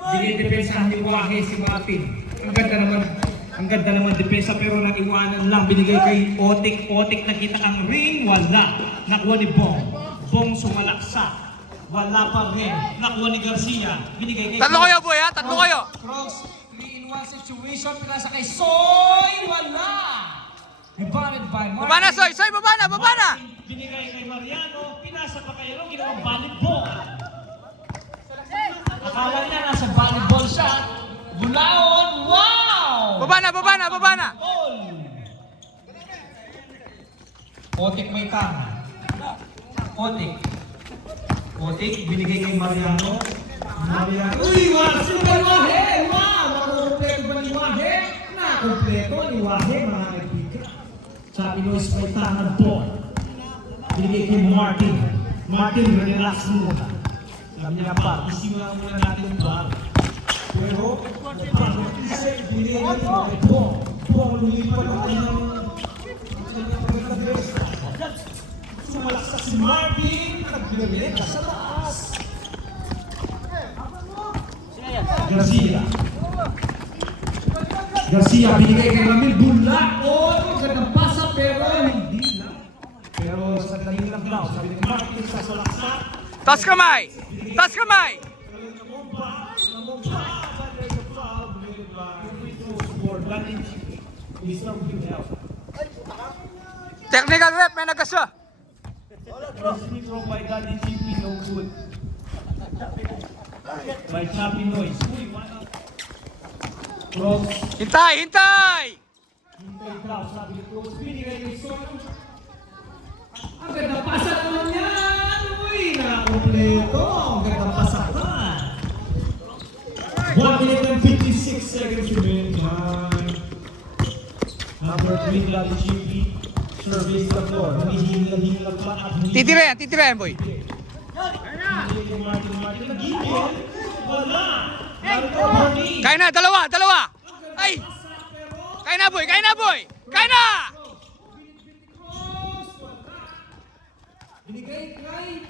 Dinidepensahan ni Wahe si Martin. Ang ganda naman depensa pero nang iwanan lang. Binigay kay Otik. Otik nakita ang ring. Wala. Nakuha ni Bong. Bong sumalaksa. Wala pa rin. Nakuha ni Garcia. Binigay kay Tatlo kayo, boy, ha? Tatlo kayo. Crocs, 3-in-1 situation. Pinasa kay Soy. Wala. Rebounded by Martin. Baba na, Soy. Soy, baba na, baba na. Binigay kay Mariano. Pinasa pa kay Ron. Ginawang volleyball. Akala niya nasa volleyball siya. Bulaon. Wow! Baba na, baba na, baba na. Otik may tama. Otik. Otik, binigay kay Mariano. Mariano. Uy, wala si Wahe! Wow! Nakumpleto ba ni Wahe? Nakumpleto ni Wahe, mga kaibigan. Sa Pinoy, may tangan po. Binigay kay Martin. Martin, relax muna. Sabi niya pa, isimula muna natin yung bar. Pero, pag-isip, binigay natin kay Bong. Bong, lumipan ang kanyang sumalaksak si Martin. Nagbibilit sa taas. Garcia. Garcia, binigay kay Ramil. Bulaon. Gandang pasa, pero hindi lang. Pero sa tayo lang daw. Sabi ni Martin sa salaksak. Tas kamay. Tas kamay. Technical rep, may nagkasya. By Daddy GP, no good. By Choppy Noise. Crocs. Hintay, hintay. Hintay daw, sabi ni Crocs. Binigay ni Son. Ang ganda pasan naman yan. Uy, nakakompleto. Ang ganda pasakan. 1 minute and 56 seconds remaining time. Number 3, Daddy GP. Service the floor. Hinihingal pa at Titirayan, titirayan, boy. Kaya na, dalawa, dalawa. Ay! Kaya na, boy, kaya na, boy. Kaya na! Binigay kay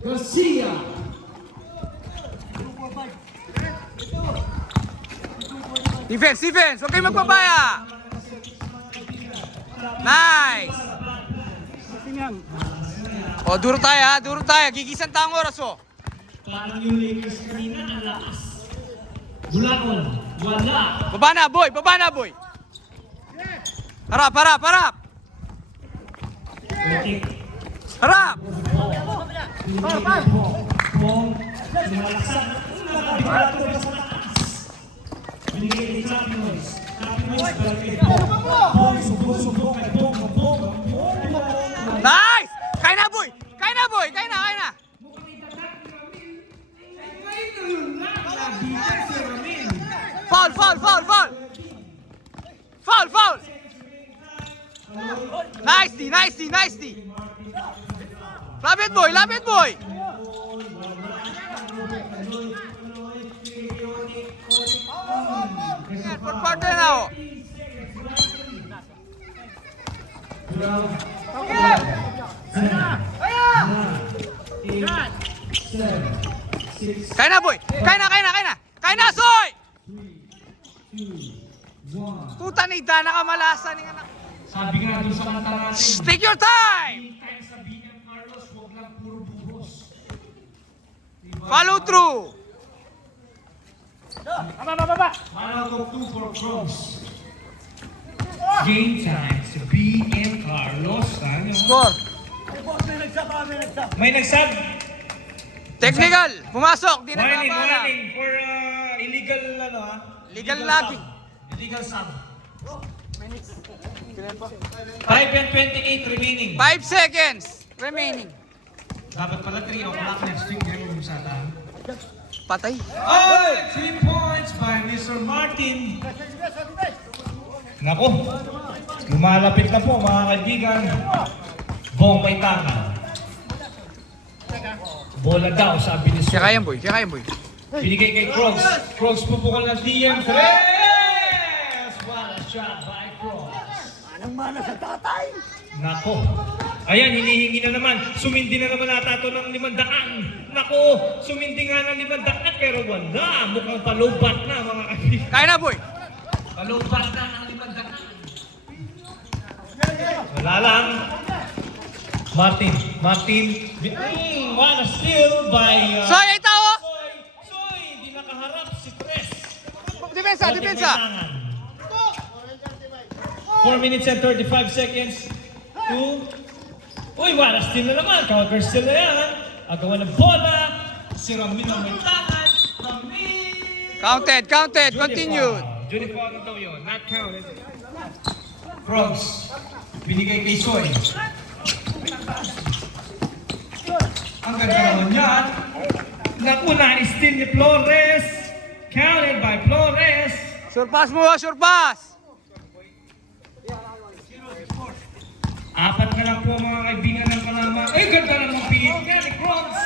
Garcia. Defense, defense. Huwag kayo magpapaya. Nice! O, duro tayo, ha? Duro tayo. Gigisan tayong oras, o. Parang yung Lakers kanina, ang lakas. Bulaon, wala. Baba na, boy. Baba na, boy. Harap, harap, harap. Otik. Harap. Bong, lumalaksak. Binigay kay Choppy Noise. Choppy Noise, balik kay Bong. Bong, subok kay Bong. Nice! Kaya na, boy. Kaya na, boy. Kaya na, kaya na. Foul, foul, foul, foul. Foul, foul. Nice, D, nice, D, nice, D. Lapit, boy, lapit, boy. Pagparte na ako. Kaya na, boy. Kaya na, kaya na, kaya na. Kaya na, Soy! Puta ni Dana ka malasan ni anak. Sabi nga doon sa kanta natin. Take your time! Time sabihin ng Carlos, huwag lang puro buhos. Follow through. Manalo 2 for Cross. Game time sa B and Carlos. Score. May nagsab. Technical. Pumasok. Di Warning, nagpapala. warning for illegal ano ha? Legal logging. sub. Illegal sub. 5 and 28 remaining. 5 seconds remaining. Dapat pala 3 o'clock next week. Ganyan yung satan. Patay. Oh, 3 points by Mr. Martin. Nako, lumalapit na po mga kaibigan. Bong may tanga. Bola daw sabi ni Kaya Sir. kayan, boy. Kaya kayan, boy. Binigay kay Crocs. Crocs pupukol ng DM. What a shot by Crocs. Anong mana sa tatay? Nako. Ayan, hinihingi na naman. Sumindi na naman ata ito ng 500. Naku, sumindi nga ng limandak na pero wala. Mukhang palubat na mga kaibigan. Kaya na, boy. Palubat na ang limandak na. Wala lang. Martin. What a steal by... Soy, ay tao! Soy, hindi nakaharap si Tres. Depensa. 4 minutes and 35 seconds. Uy, what a steal na naman. Counter steal na yan. Agawan ng bola. Si Ramil ang may tangan. Ramil! Counted. Continued. Judy foul na daw yun. Not counted. Frogs. Binigay kay Soy. Ang ganda naman yan. Naku, na-steal ni Flores. Counted by Flores. Surpass mo, surpass. Apat na lang po mga kaibigan ng Kalamang. Ay, ganda naman pingit niya ni Frogs.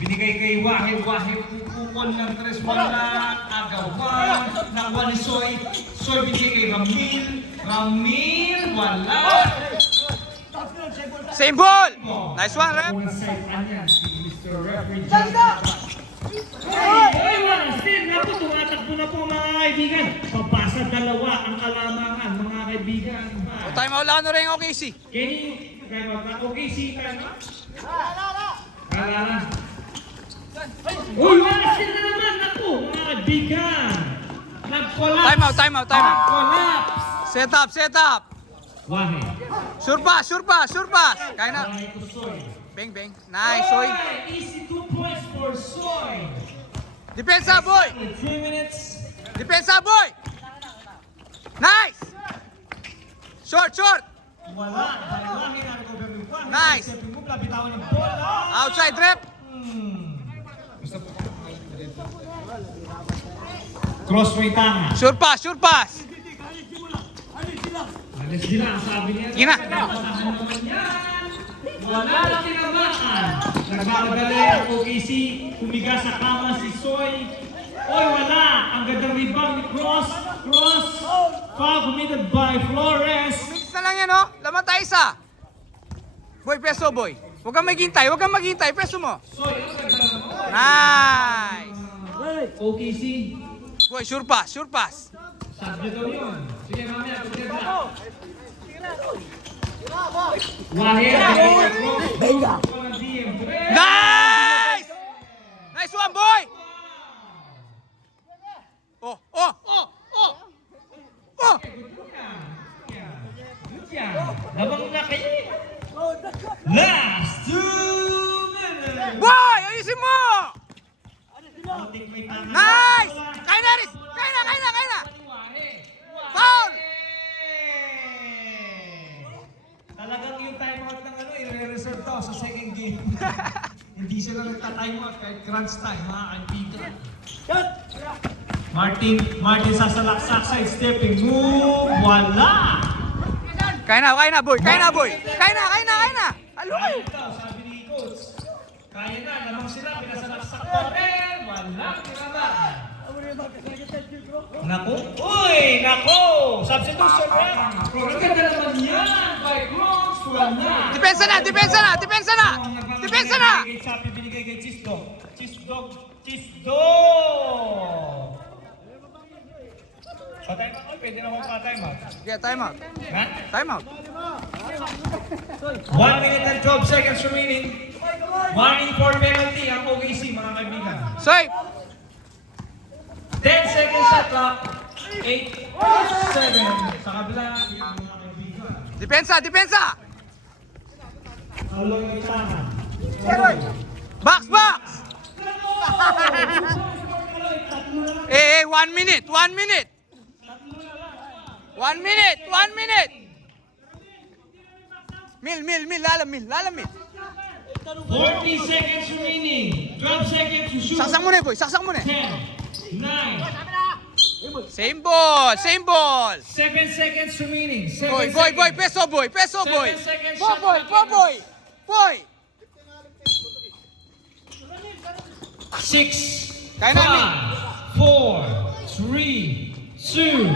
Binigay kay Wahid. Pupukol ng 3 wala. Agawan. Nakuha ni Soy. Soy binigay kay Ramil. Ramil, wala. Same ball. Nice one, ref. Ay, wala. Still, naku, tumatakbo na po mga kaibigan. Papasa dalawa ang Kalamangan, mga kaibigan. Time out lang na rin, OKC. Kenny, OKC, Kalala. Uy, wala sila naman, naku, mga kaibigan. Nag-collapse. Time out. Nag-collapse. Set up. Wahid. Surpass. Kaya na. Wahid to Soy. Bang. Nice, Soy. Easy 2 points for Soy. Depensa, boy. 3 minutes. Nice. Short. Wala. Wahid na recover yung Wahid. Nice. Stepping move, labitawan ng bola. Outside, rep. Crossway tanga. Surpass. Alis sila, ang sabi niya. Gina. Napasahan naman yan. Wala na tinamaan. Nagmamadali ang OKC. Humiga sa kama si Soy. Oy, wala. Ang gandang rebound ni Cross. Foul committed by Flores. Mix na lang yan, oh. Laman tayo isa. Boy, peso, boy. Huwag kang maghintay. Peso mo. Soy, ang ganda naman. Nice. OKC. Boy, surpass. Sabi daw yun. Sige, mamaya. Pagkita. Wahid. Benga. Nice! Nice one, boy! Oh! Labang na kayo. Last 2 minutes. Boy! Ayusin mo! Nice! Kaya na, Riz! Kaya na! Foul! Talagang yung timeout ng i-reserve daw sa second game. Hindi sila nagta-timeout kahit crunch time, mga kaibigan. Martin sasalaksak side stepping move. Wala! Kaya na, boy! Kaya na! Halo kayo! Sabi ni Coach, kaya na, lamang sila, pinasalaksak pa rin. Walang tinamaan. Naku! Uy! Naku! Substitution rin! Ganda naman yan! By Cross! Wala! Depensa na! Sabi binigay kay Chisdog! Patay mo? Pwede naman patay mo. Yeah, time out. Ha? 1 minute and 12 seconds remaining. Warning for penalty ang OKC, mga kaibigan. Soy! 10 seconds sa clock. 8, 7. Sa kabila, yung mga kaibigan. Depensa! Halo yung itahan. Box! Eh, 1 minute! 1 minute! 1 minute! Mil, lalamil. 40 seconds remaining. 12 seconds to shoot. Saksak mo na, boy. 10, 9. Same ball. 7 seconds remaining. 7 Boy. seconds. Peso, boy. 7 seconds. Boy. 6, Kaya na, 5, 4, 3, 2.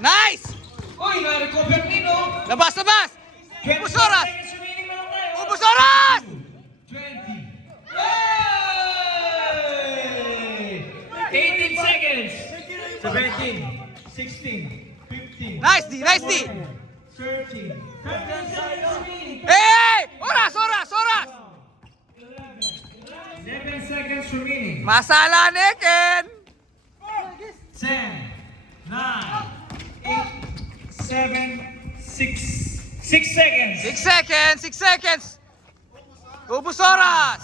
Nice! Uy, na-recover nino. Labas! 20 Ubus oras! seconds remaining na lang tayo. Ubus oras! 20. 18 seconds. 17, 16, 15. Nice D, nice D. 13, 13 seconds remaining. Hey! Oras, oras, oras! 11 seconds remaining. Masala Neken! 10, 9, 8, 7, 6. 6 seconds. 6 seconds, 6 seconds! Ubus oras!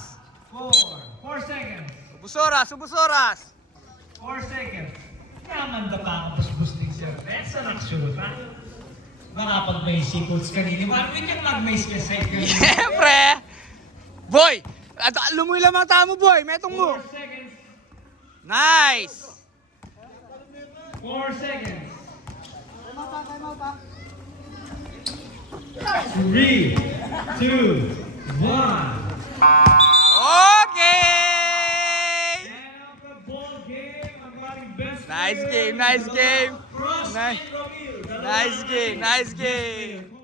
4 seconds. Ubus oras, ubus oras! 4 seconds. Naman da pa ang bus-bus ni Sir. Sa nagsuot, ha? Baka pag may sequels kanini, paano yung mag-mais ka sa kanini? Siyempre! Boy! Lumoy lamang tamo, boy! Metong mo! 4 seconds. Nice! 4 seconds. 3, 2, 1. Okay! End of the ball game. Ang ating best Nice player, game, nice game. Cross Nice. and Ramil. Nice game, nice game.